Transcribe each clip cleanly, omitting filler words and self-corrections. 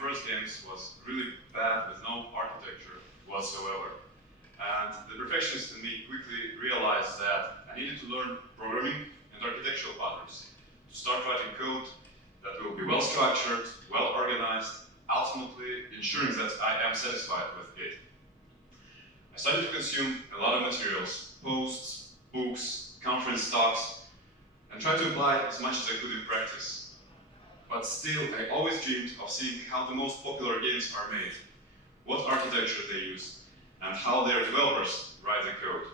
first games was really bad with no architecture whatsoever. And the perfectionist in me quickly realized that I needed to learn programming and architectural patterns to start writing code that will be well structured, well organized, ultimately ensuring that I am satisfied with it. I started to consume a lot of materials, posts, books, conference talks, and try to apply as much as I could in practice. But still, I always dreamed of seeing how the most popular games are made, what architecture they use, and how their developers write the code.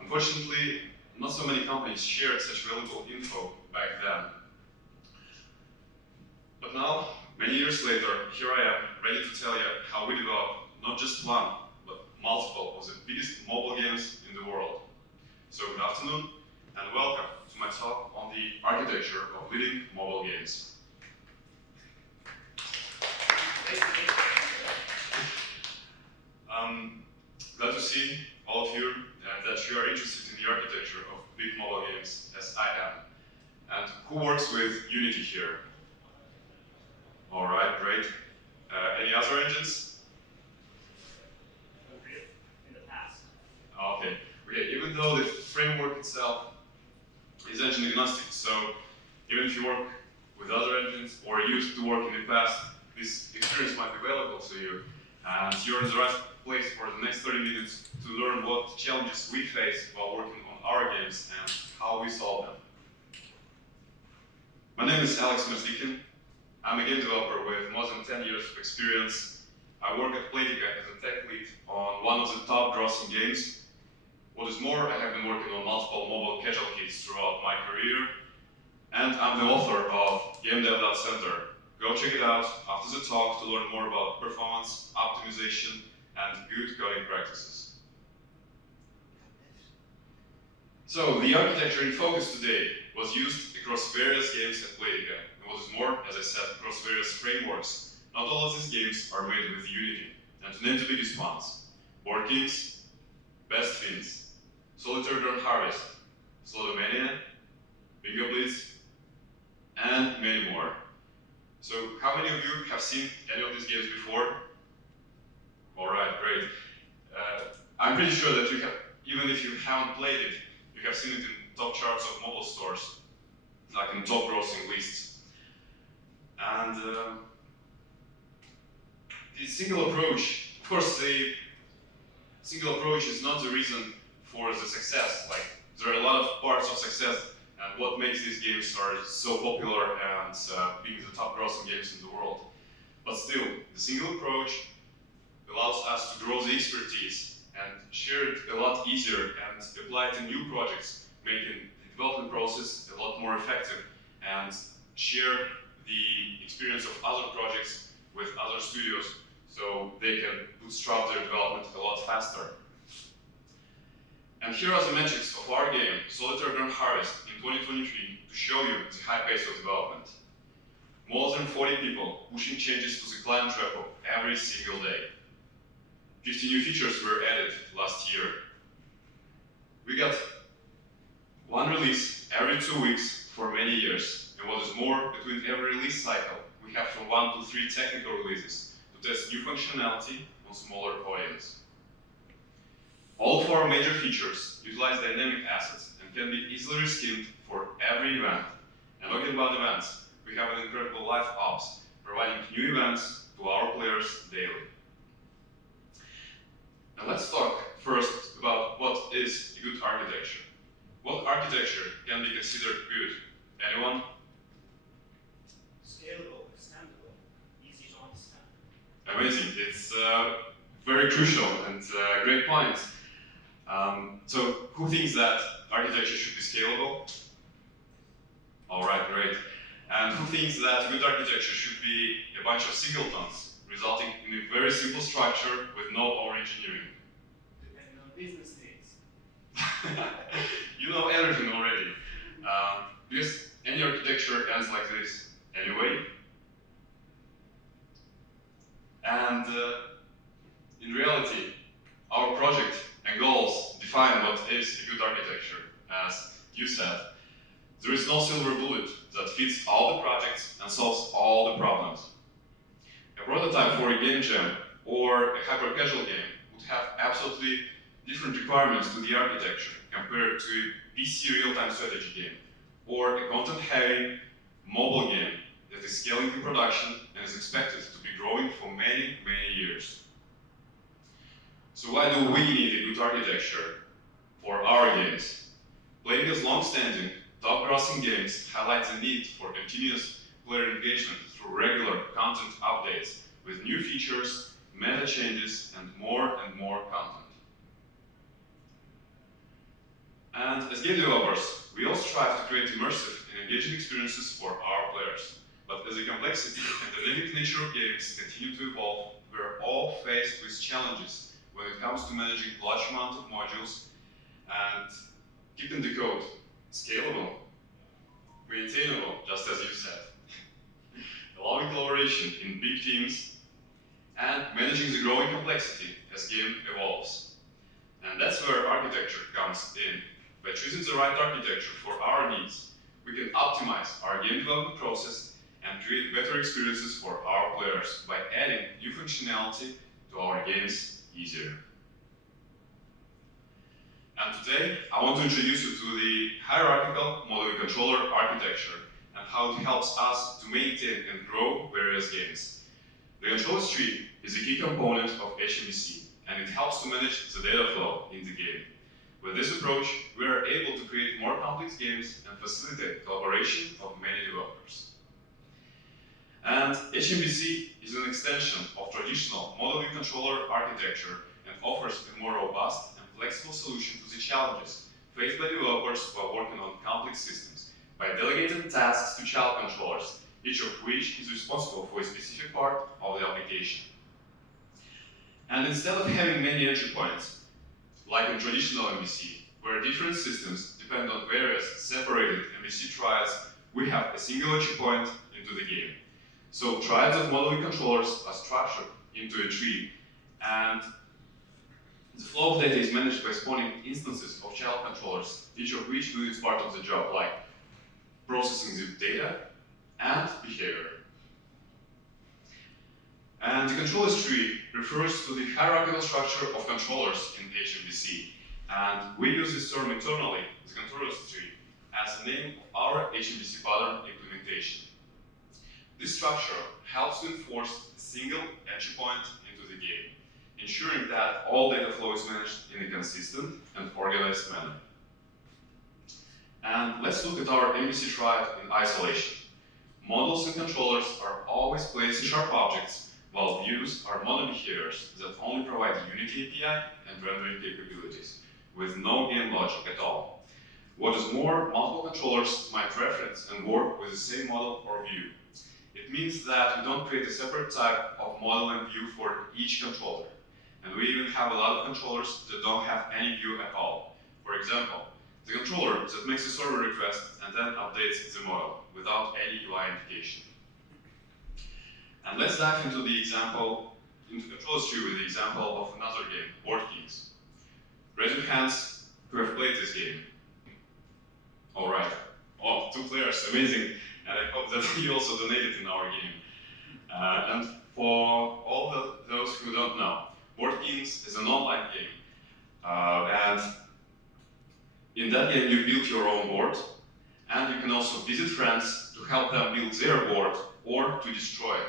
Unfortunately, not so many companies shared such valuable info back then. But now, many years later, here I am, ready to tell you how we develop not just one, but multiple of the biggest mobile games in the world. So good afternoon, and welcome to my talk on the architecture of leading mobile games. Glad to see all of you that you are interested in the architecture of big mobile games, as I am. And who works with Unity here? All right, great. Any other engines? In the past. Okay. Even though the framework itself is engine agnostic, so even if you work with other engines or used to work in the past, this experience might be valuable to you. And you're in the right place for the next 30 minutes to learn what challenges we face while working on our games and how we solve them. My name is Alexey Merzlikin. I'm a game developer with more than 10 years of experience. I work at Playtika as a tech lead on one of the top grossing games. What is more, I have been working on multiple mobile casual hits throughout my career, and I'm the author of GameDev.Center. Go check it out after the talk to learn more about performance, optimization, and good coding practices. So, the architecture in focus today was used across various games at Playtika. And what is more, as I said, across various frameworks. Not all of these games are made with Unity. And to name the biggest ones: Board Kings, Best Fiends, Solitaire Dawn Harvest, Slotomania, Bingo Blitz, and many more. So, how many of you have seen any of these games before? Alright, great. I'm pretty sure that you have, even if you haven't played it, you have seen it in top charts of mobile stores, like in top grossing lists. And the single approach, of course, the single approach is not the reason for the success. Like, there are a lot of parts of success, and what makes these games are so popular and being the top grossing games in the world. But still, the single approach allows us to grow the expertise and share it a lot easier and apply it to new projects, making the development process a lot more effective and share the experience of other projects with other studios so they can bootstrap their development a lot faster. And here are the metrics of our game, Solitaire Dawn Harvest, in 2023 to show you the high pace of development. More than 40 people pushing changes to the client repo every single day. 50 new features were added last year. We got one release every 2 weeks for many years. And what is more, between every release cycle, we have from 1 to 3 technical releases to test new functionality on smaller audience. All of our major features utilize dynamic assets and can be easily reskinned for every event. And talking about events, we have an incredible live ops, providing new events to our players daily. Now let's talk first about what is a good architecture. What architecture can be considered good? Anyone? Scalable, extendable, easy to understand. Amazing. It's very crucial and great point. So who thinks that architecture should be scalable? All right, great. And who thinks that good architecture should be a bunch of singletons, resulting in a very simple structure with no over-engineering? Depending on business needs. You know everything already. Because any architecture ends like this anyway. And in reality, our project and goals define what is a good architecture. As you said, there is no silver bullet that fits all the projects and solves all the problems. A product prototype for a game jam or a hyper-casual game would have absolutely different requirements to the architecture compared to a PC real-time strategy game or a content-heavy mobile game that is scaling to production and is expected to be growing for many, many years. So why do we need a good architecture for our games? Playing as long-standing, top-grossing games highlights the need for continuous player engagement through regular content updates with new features, meta changes, and more content. And as game developers, we all strive to create immersive and engaging experiences for our players. But as the complexity and dynamic nature of games continue to evolve, we're all faced with challenges when it comes to managing large amount of modules and keeping the code scalable, maintainable, just as you said, allowing collaboration in big teams, and managing the growing complexity as game evolves. And that's where architecture comes in. By choosing the right architecture for our needs, we can optimize our game development process and create better experiences for our players by adding new functionality to our games easier. And today, I want to introduce you to the hierarchical modular controller architecture and how it helps us to maintain and grow various games. The controller tree is a key component of HMVC, and it helps to manage the data flow in the game. With this approach, we are able to create more complex games and facilitate collaboration of many developers. And HMVC is an extension of traditional modular controller architecture and offers a more robust and flexible solution to the challenges faced by developers while working on complex systems by delegating tasks to child controllers, each of which is responsible for a specific part of the application. And instead of having many entry points, like in traditional MVC, where different systems depend on various separated MVC triads, we have a single entry point into the game. So triads of modular controllers are structured into a tree, and the flow of data is managed by spawning instances of child controllers, each of which doing its part of the job, like processing the data and behavior. And the controllers tree refers to the hierarchical structure of controllers in HMVC, and we use this term internally, the controllers tree, as the name of our HMVC pattern implementation. This structure helps to enforce a single entry point into the game, ensuring that all data flow is managed in a consistent and organized manner. And let's look at our MVC triad in isolation. Models and controllers are always plain C# objects, while views are mono-behaviors that only provide Unity API and rendering capabilities, with no game logic at all. What is more, multiple controllers might reference and work with the same model or view. It means that we don't create a separate type of model and view for each controller. And we even have a lot of controllers that don't have any view at all. For example, the controller that makes a server request and then updates the model without any UI indication. And let's dive into the controller tree with the example of another game, Board Kings. Raise your hands who have played this game. All right. Oh, 2 players, amazing. And I hope that you also donated in our game. And for all those who don't know, Board Kings is an online game. And in that game, you build your own board, and you can also visit friends to help them build their board or to destroy it.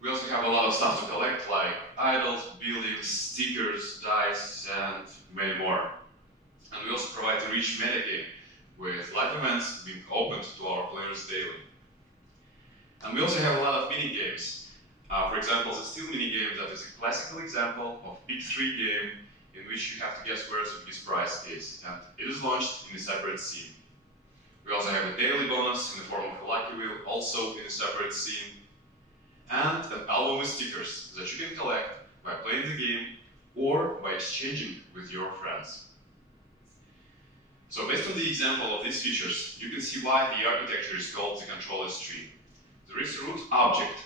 We also have a lot of stuff to collect, like idols, buildings, stickers, dice, and many more. And we also provide a rich metagame with live events being opened to our players daily. And we also have a lot of mini games. For example, the Steel mini game that is a classical example of Big 3 game in which you have to guess where the biggest prize is, and it is launched in a separate scene. We also have a daily bonus in the form of a lucky wheel, also in a separate scene, and an album with stickers that you can collect by playing the game or by exchanging with your friends. So based on the example of these features, you can see why the architecture is called the controllers tree. There is a root object,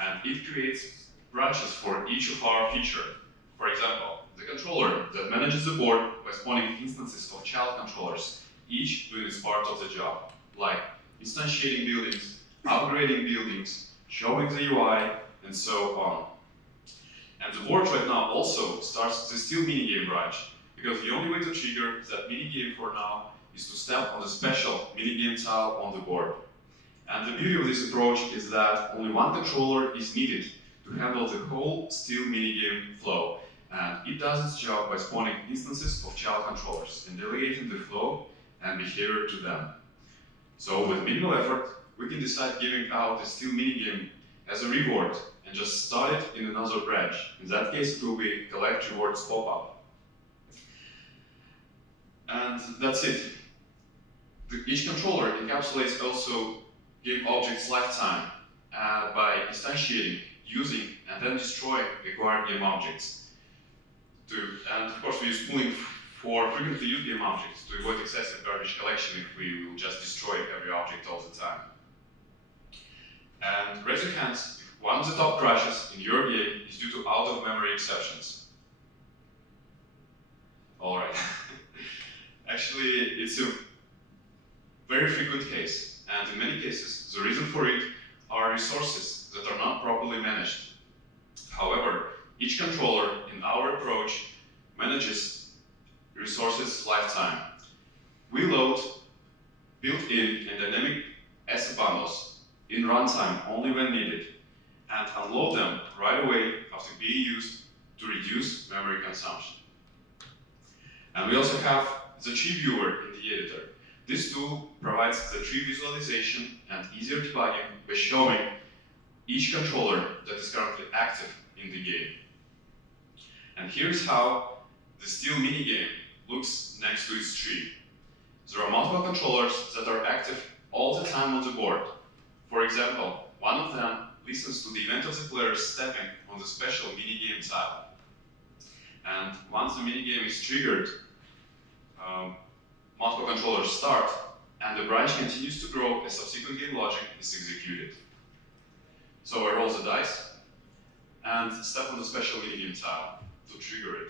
and it creates branches for each of our features. For example, the controller that manages the board by spawning instances of child controllers, each doing its part of the job, like instantiating buildings, upgrading buildings, showing the UI, and so on. And the board right now also starts the still minigame branch, because the only way to trigger that minigame for now is to step on the special minigame tile on the board. And the beauty of this approach is that only one controller is needed to handle the whole still minigame flow. And it does its job by spawning instances of child controllers and delegating the flow and behavior to them. So with minimal effort, we can decide giving out the still minigame as a reward and just start it in another branch. In that case, it will be collect rewards pop-up. And that's it. Each controller encapsulates also game object's lifetime by instantiating, using, and then destroying acquired game objects. And of course, we use pooling for frequently used game objects to avoid excessive garbage collection if we will just destroy every object all the time. And raise your hands if one of the top crashes in your game is due to out-of-memory exceptions. All right. Actually, it's a very frequent case, and in many cases, the reason for it are resources that are not properly managed. However, each controller in our approach manages resources lifetime. We load built-in and dynamic asset bundles in runtime only when needed, and unload them right away after being used to reduce memory consumption. And we also have the tree viewer in the editor. This tool provides the tree visualization and easier debugging by showing each controller that is currently active in the game. And here's how the still minigame looks next to its tree. There are multiple controllers that are active all the time on the board. For example, one of them listens to the event of the player stepping on the special minigame tile. And once the minigame is triggered, multiple controllers start, and the branch continues to grow as subsequent game logic is executed. So I roll the dice and step on the special minigame tile to trigger it.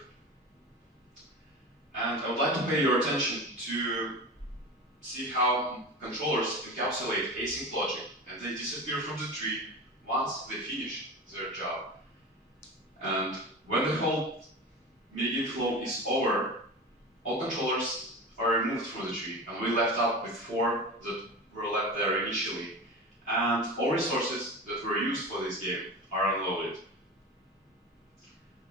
And I would like to pay your attention to see how controllers encapsulate async logic, and they disappear from the tree once they finish their job. And when the whole minigame flow is over, all controllers are removed from the tree, and we left up with 4 that were left there initially. And all resources that were used for this game are unloaded.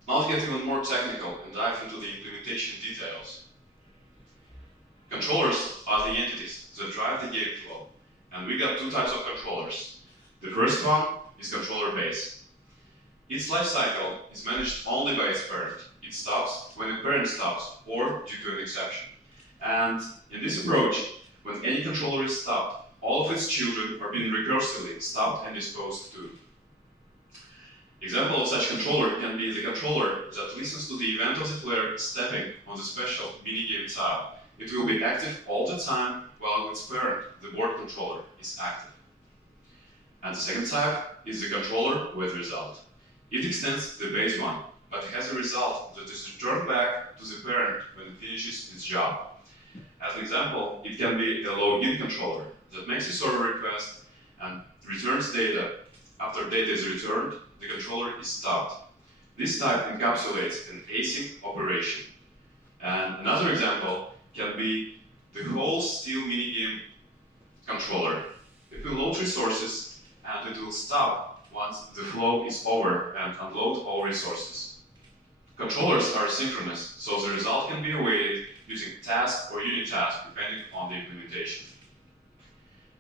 Now let's get even more technical and dive into the implementation details. Controllers are the entities that drive the game flow, and we got 2 types of controllers. The first one is controller base. Its life cycle is managed only by its parent. It stops when the parent stops or due to an exception. And in this approach, when any controller is stopped, all of its children are being recursively stopped and disposed to. Example of such controller can be the controller that listens to the event of the player stepping on the special minigame tile. It will be active all the time while its parent, the board controller, is active. And the second type is the controller with result. It extends the base one, but has a result that is returned back to the parent when it finishes its job. As an example, it can be a login controller that makes a server request and returns data. After data is returned, the controller is stopped. This type encapsulates an async operation. And another example can be the whole still minigame controller. It will load resources and it will stop once the flow is over and unload all resources. Controllers are synchronous, so the result can be awaited using task or unit task depending on the implementation.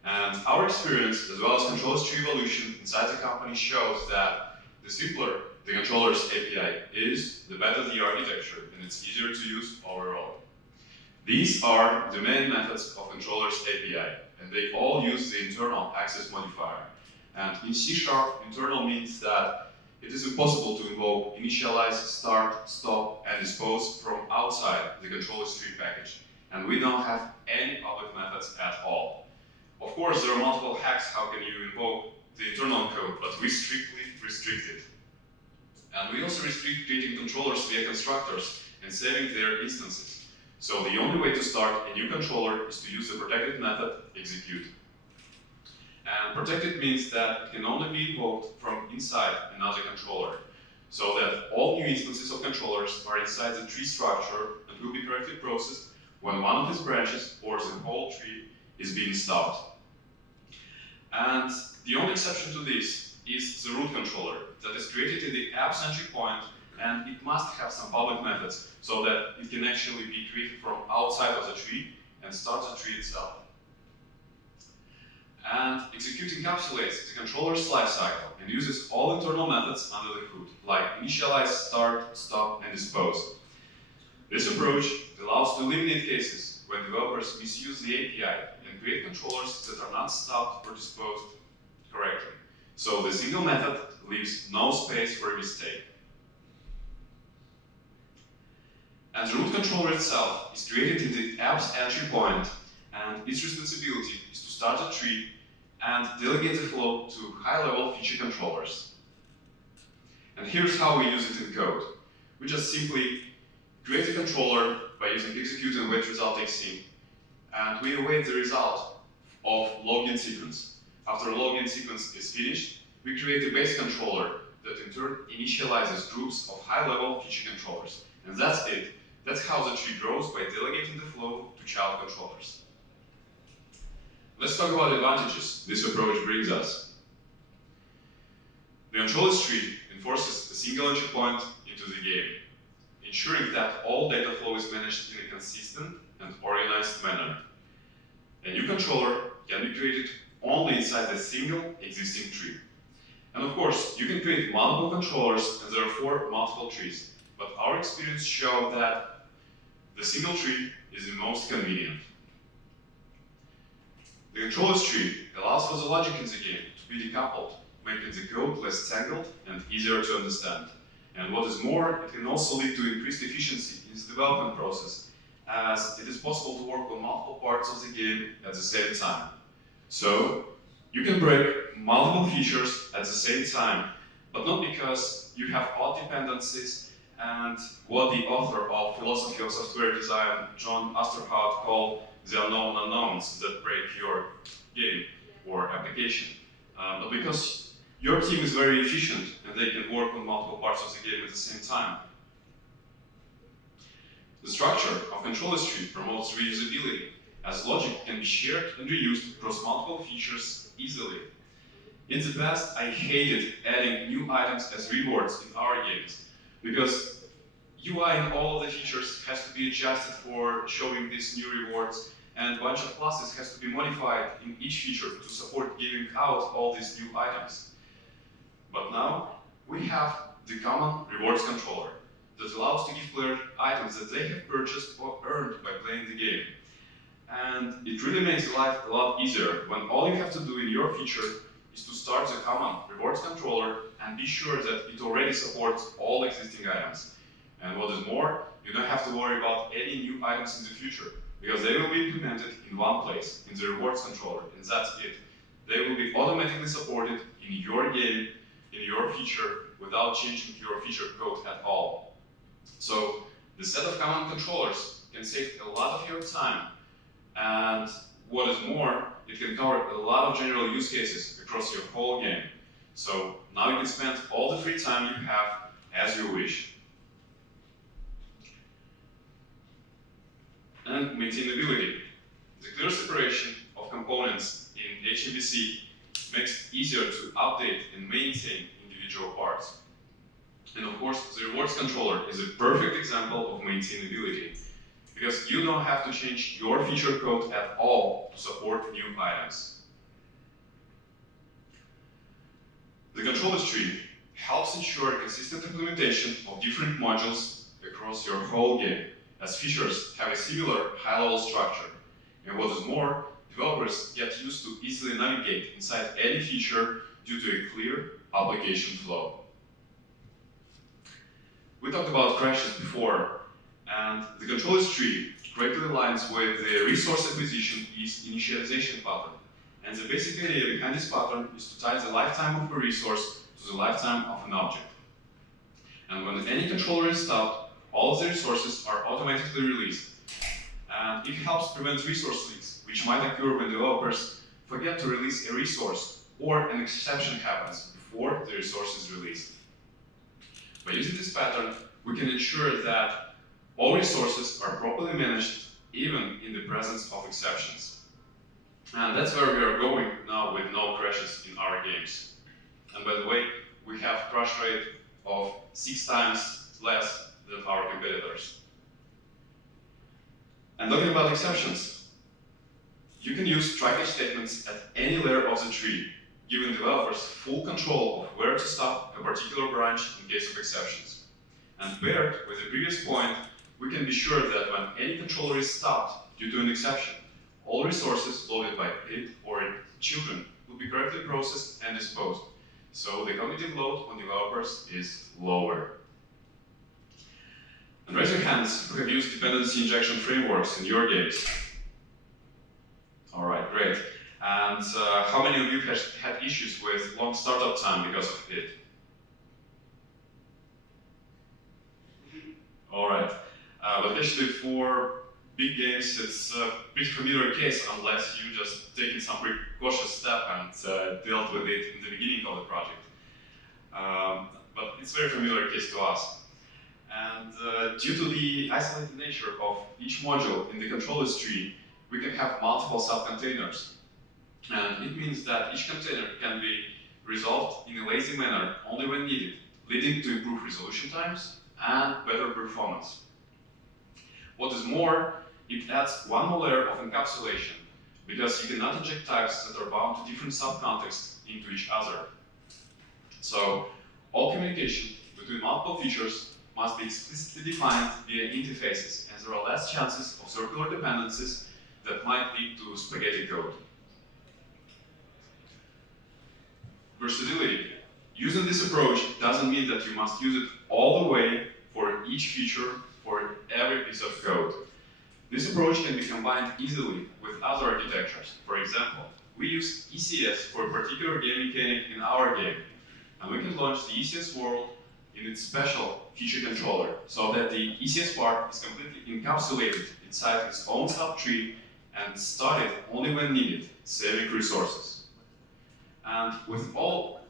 And our experience, as well as controllers tree evolution inside the company, shows that the simpler the controller's API is, the better the architecture, and it's easier to use overall. These are the main methods of controller's API, and they all use the internal access modifier. And in C#, internal means that it is impossible to invoke initialize, start, stop, and dispose from outside the controller's tree package. And we don't have any public methods at all. Of course, there are multiple hacks how can you invoke the internal code, but we strictly restrict it. And we also restrict creating controllers via constructors and saving their instances. So the only way to start a new controller is to use the protected method execute. And protected means that it can only be invoked from inside another controller, so that all new instances of controllers are inside the tree structure and will be correctly processed when one of its branches or the whole tree is being stopped. And the only exception to this is the root controller that is created in the app's entry point, and it must have some public methods so that it can actually be created from outside of the tree and start the tree itself. And execute encapsulates the controller's lifecycle and uses all internal methods under the hood, like initialize, start, stop, and dispose. This approach allows to eliminate cases when developers misuse the API and create controllers that are not stopped or disposed correctly. So the single method leaves no space for a mistake. And the root controller itself is created in the app's entry point, and its responsibility is to start a tree and delegate the flow to high-level feature controllers. And here's how we use it in code. We just simply create a controller by using execute and wait result xc, and we await the result of login sequence. After login sequence is finished, we create a base controller that in turn initializes groups of high-level feature controllers. And that's it. That's how the tree grows, by delegating the flow to child controllers. Let's talk about advantages this approach brings us. The controller tree enforces a single entry point into the game, ensuring that all data flow is managed in a consistent and organized manner. A new controller can be created only inside the single existing tree. And of course, you can create multiple controllers and therefore multiple trees, but our experience shows that the single tree is the most convenient. The controller's tree allows for the logic in the game to be decoupled, making the code less tangled and easier to understand. And what is more, it can also lead to increased efficiency in the development process, as it is possible to work on multiple parts of the game at the same time. So, you can break multiple features at the same time, but not because you have odd dependencies and what the author of Philosophy of Software Design, John Osterhout, called the unknown unknowns that break your game or application. But because your team is very efficient and they can work on multiple parts of the game at the same time. The structure of controller's tree promotes reusability, as logic can be shared and reused across multiple features easily. In the past, I hated adding new items as rewards in our games, because UI in all of the features has to be adjusted for showing these new rewards, and a bunch of classes has to be modified in each feature to support giving out all these new items. But now, we have the common rewards controller that allows to give players items that they have purchased or earned by playing the game. And it really makes life a lot easier when all you have to do in your feature is to start the common rewards controller and be sure that it already supports all existing items. And what is more, you don't have to worry about any new items in the future, because they will be implemented in one place, in the rewards controller, and that's it. They will be automatically supported in your game, in your feature, without changing your feature code at all. So, the set of common controllers can save a lot of your time, and what is more, it can cover a lot of general use cases across your whole game. So, now you can spend all the free time you have as you wish. And maintainability. The clear separation of components in HMVC makes it easier to update and maintain individual parts. And of course, the rewards controller is a perfect example of maintainability, because you don't have to change your feature code at all to support new items. The controller's tree helps ensure consistent implementation of different modules across your whole game, as features have a similar high-level structure. And what is more, developers get used to easily navigate inside any feature due to a clear application flow. We talked about crashes before, and the controller's tree correctly aligns with the resource acquisition is initialization pattern. And the basic idea behind this pattern is to tie the lifetime of a resource to the lifetime of an object. And when any controller is stopped, all of the resources are automatically released. And it helps prevent resource leaks, which might occur when developers forget to release a resource or an exception happens before the resource is released. By using this pattern, we can ensure that all resources are properly managed, even in the presence of exceptions. And that's where we are going now with no crashes in our games. And by the way, we have crash rate of 6 times less than our competitors. And talking about exceptions, you can use try-catch statements at any layer of the tree, giving developers full control of where to stop a particular branch in case of exceptions. And paired with the previous point, we can be sure that when any controller is stopped due to an exception, all resources loaded by it or its children will be correctly processed and disposed, so the cognitive load on developers is lower. And raise your hands who have used dependency injection frameworks in your games. All right, great. And how many of you have had issues with long startup time because of it? All right. But actually, for big games, it's a pretty familiar case unless you just taken some precautious step and dealt with it in the beginning of the project. But it's a very familiar case to us. And due to the isolated nature of each module in the controllers tree, we can have multiple sub-containers. And it means that each container can be resolved in a lazy manner only when needed, leading to improved resolution times and better performance. What is more, it adds one more layer of encapsulation, because you cannot inject types that are bound to different subcontexts into each other. So, all communication between multiple features must be explicitly defined via interfaces, as there are less chances of circular dependencies that might lead to spaghetti code. Versatility. Using this approach doesn't mean that you must use it all the way for each feature for every piece of code. This approach can be combined easily with other architectures. For example, we use ECS for a particular game mechanic in our game, and we can launch the ECS world in its special feature controller, so that the ECS part is completely encapsulated inside its own subtree and start it only when needed, saving resources. And with all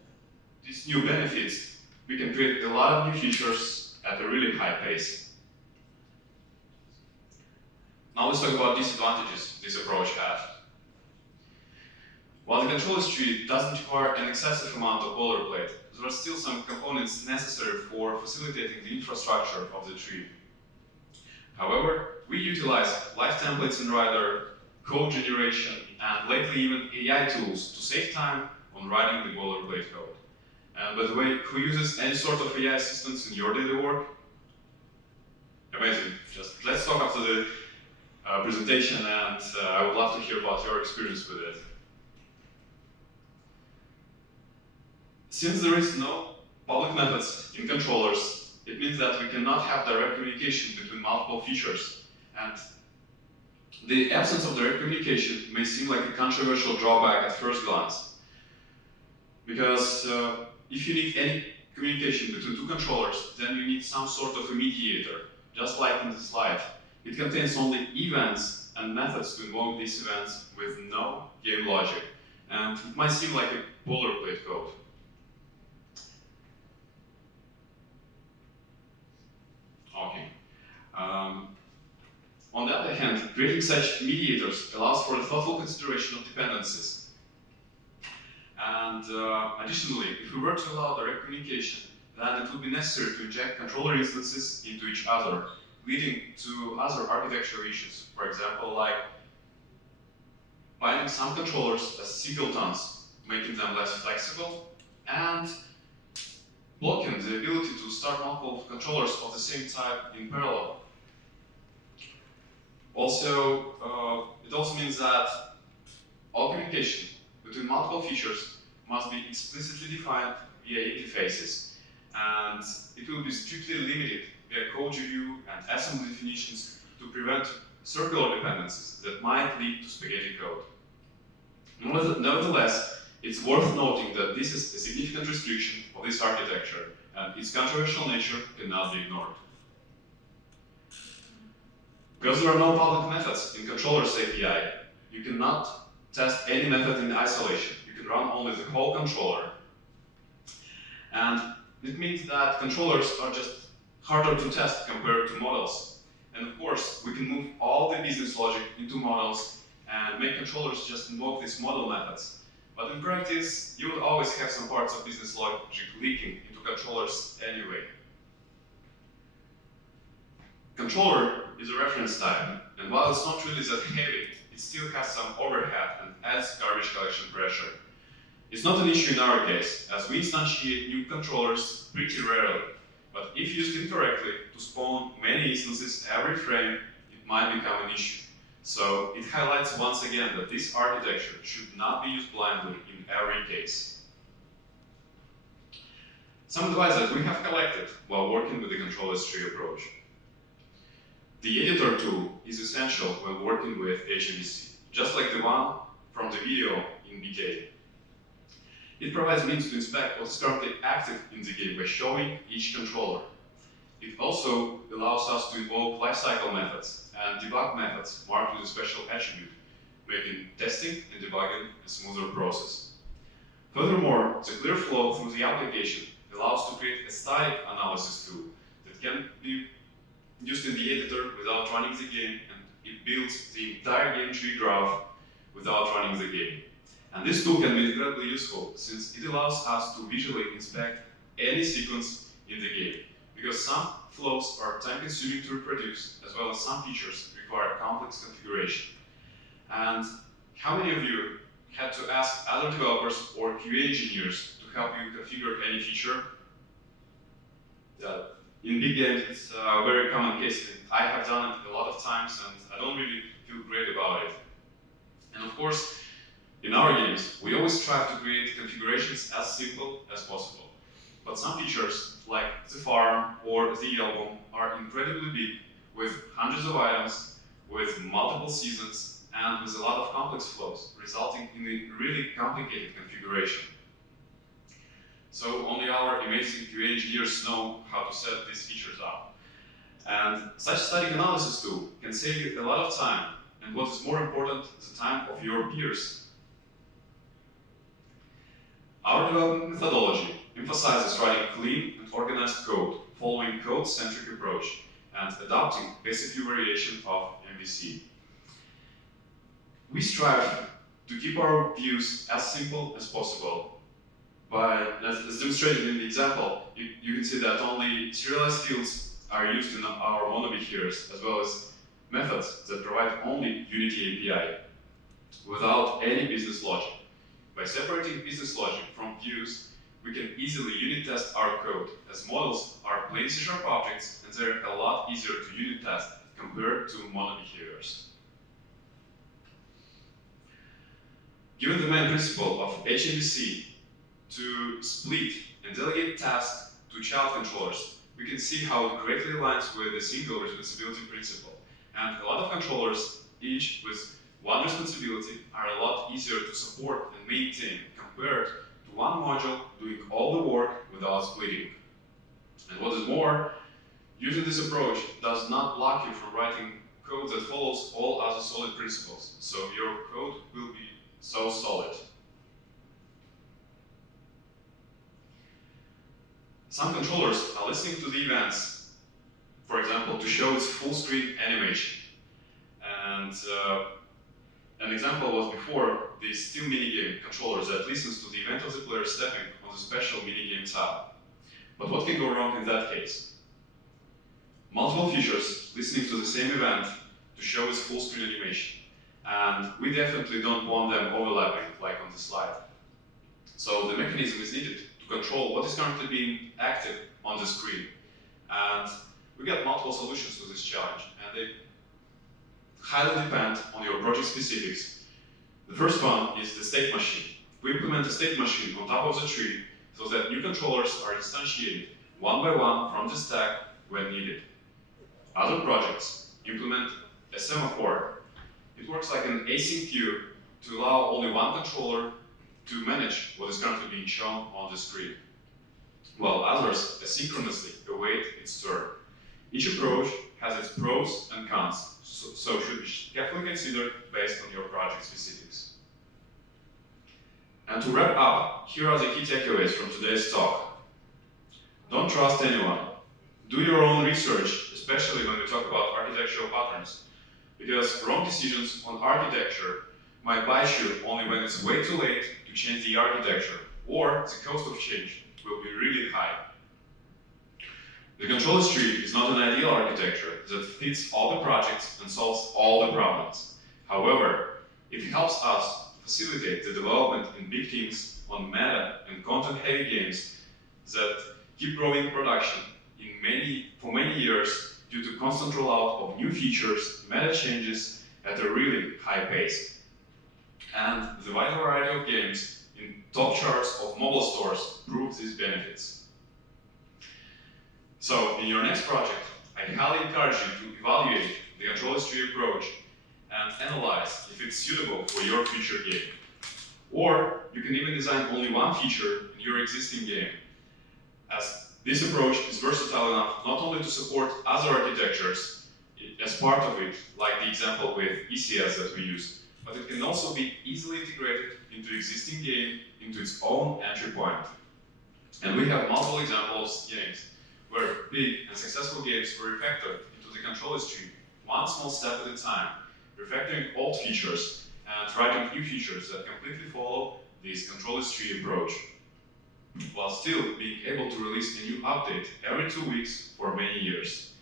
these new benefits, we can create a lot of new features at a really high pace. Now let's talk about disadvantages this approach has. While the controllers tree doesn't require an excessive amount of boilerplate, there are still some components necessary for facilitating the infrastructure of the tree. However, we utilize live templates in Rider, code generation, and lately even AI tools to save time on writing the boilerplate code. And by the way, who uses any sort of AI assistance in your daily work? Amazing. Just let's talk after the presentation, and I would love to hear about your experience with it. Since there is no public methods in controllers, it means that we cannot have direct communication between multiple features. And the absence of direct communication may seem like a controversial drawback at first glance. Because if you need any communication between two controllers, then you need some sort of a mediator, just like in the slide. It contains only events and methods to invoke these events with no game logic. And it might seem like a boilerplate code. Okay. On the other hand, creating such mediators allows for the thoughtful consideration of dependencies. And additionally, if we were to allow direct communication, then it would be necessary to inject controller instances into each other, leading to other architecture issues. For example, like binding some controllers as singletons, making them less flexible, and blocking the ability to start multiple controllers of the same type in parallel. Also, it also means that all communication between multiple features must be explicitly defined via interfaces, and it will be strictly limited via code review and assembly definitions to prevent circular dependencies that might lead to spaghetti code. Nevertheless, it's worth noting that this is a significant restriction of this architecture, and its controversial nature cannot be ignored. Because there are no public methods in controllers API, you cannot test any method in isolation. You can run only the whole controller. And it means that controllers are just harder to test compared to models. And of course, we can move all the business logic into models and make controllers just invoke these model methods. But in practice, you will always have some parts of business logic leaking into controllers anyway. Controller is a reference type, and while it's not really that heavy, it still has some overhead and adds garbage collection pressure. It's not an issue in our case, as we instantiate new controllers pretty rarely, but if used incorrectly to spawn many instances every frame, it might become an issue. So it highlights once again that this architecture should not be used blindly in every case. Some advice that we have collected while working with the controllers tree approach. The editor tool is essential when working with HMVC, just like the one from the video in BK. It provides means to inspect what is currently active in the game by showing each controller. It also allows us to invoke lifecycle methods and debug methods marked with a special attribute, making testing and debugging a smoother process. Furthermore, the clear flow through the application allows to create a static analysis tool that can be used in the editor without running the game, and it builds the entire game tree graph without running the game. And this tool can be incredibly useful since it allows us to visually inspect any sequence in the game, because some flows are time-consuming to reproduce, as well as some features require complex configuration. And how many of you had to ask other developers or QA engineers to help you configure any feature? In big games, it's a very common case. I have done it a lot of times, and I don't really feel great about it. And of course, in our games, we always strive to create configurations as simple as possible. But some features, like the farm or the album, are incredibly big, with hundreds of items, with multiple seasons, and with a lot of complex flows, resulting in a really complicated configuration. So only our amazing QA engineers know how to set these features up. And such static analysis tool can save you a lot of time, and what is more important, the time of your peers. Our development methodology emphasizes writing clean and organized code, following code-centric approach, and adopting basically variation of MVC. We strive to keep our views as simple as possible. As demonstrated in the example, you can see that only serialized fields are used in our mono behaviors, as well as methods that provide only Unity API, without any business logic. By separating business logic from views, we can easily unit test our code, as models are plain C# objects, and they're a lot easier to unit test compared to mono behaviors. Given the main principle of HMVC to split and delegate tasks to child controllers, we can see how it correctly aligns with the single responsibility principle. And a lot of controllers, each with one responsibility, are a lot easier to support and maintain compared to one module doing all the work without splitting. And what is more, using this approach does not block you from writing code that follows all other solid principles, so your code will be so solid. Some controllers are listening to the events, for example, to show its full screen animation. And an example was before the Steam minigame controllers that listens to the event of the player stepping on the special minigame tab. But what can go wrong in that case? Multiple features listening to the same event to show its full screen animation. And we definitely don't want them overlapping like on the slide. So the mechanism is needed to control what is currently being active on the screen. And we got multiple solutions to this challenge, and they highly depend on your project specifics. The first one is the state machine. We implement a state machine on top of the tree so that new controllers are instantiated one by one from the stack when needed. Other projects implement a semaphore. It works like an async queue to allow only one controller to manage what is currently being shown on the screen, while others asynchronously await its turn. Each approach has its pros and cons, so should be carefully considered based on your project specifics. And to wrap up, here are the key takeaways from today's talk. Don't trust anyone. Do your own research, especially when we talk about architectural patterns, because wrong decisions on architecture might bite you only when it's way too late to change the architecture, or the cost of change will be really high. The controller tree is not an ideal architecture that fits all the projects and solves all the problems. However, it helps us facilitate the development in big teams on meta and content-heavy games that keep growing production for many years due to constant rollout of new features, meta changes at a really high pace. And the wide variety of games in top charts of mobile stores prove these benefits. So, in your next project, I highly encourage you to evaluate the controller tree approach and analyze if it's suitable for your future game. Or you can even design only one feature in your existing game, as this approach is versatile enough not only to support other architectures as part of it, like the example with ECS that we used, but it can also be easily integrated into existing game into its own entry point. And we have multiple examples of games where big and successful games were refactored into the controller tree, one small step at a time, refactoring old features and writing new features that completely follow this controller tree approach, while still being able to release a new update every 2 weeks for many years.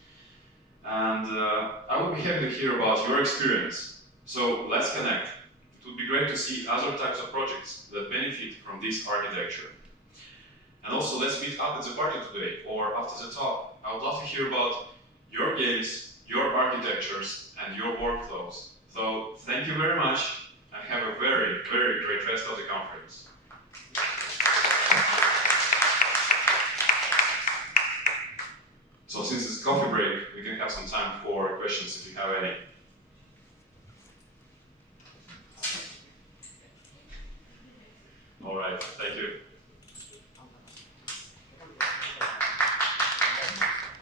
And I would be happy to hear about your experience. So let's connect. It would be great to see other types of projects that benefit from this architecture. And also, let's meet up at the party today or after the talk. I would love to hear about your games, your architectures, and your workflows. So thank you very much, and have a very, very great rest of the conference. So since it's coffee break, we can have some time for questions if you have any. All right, thank you.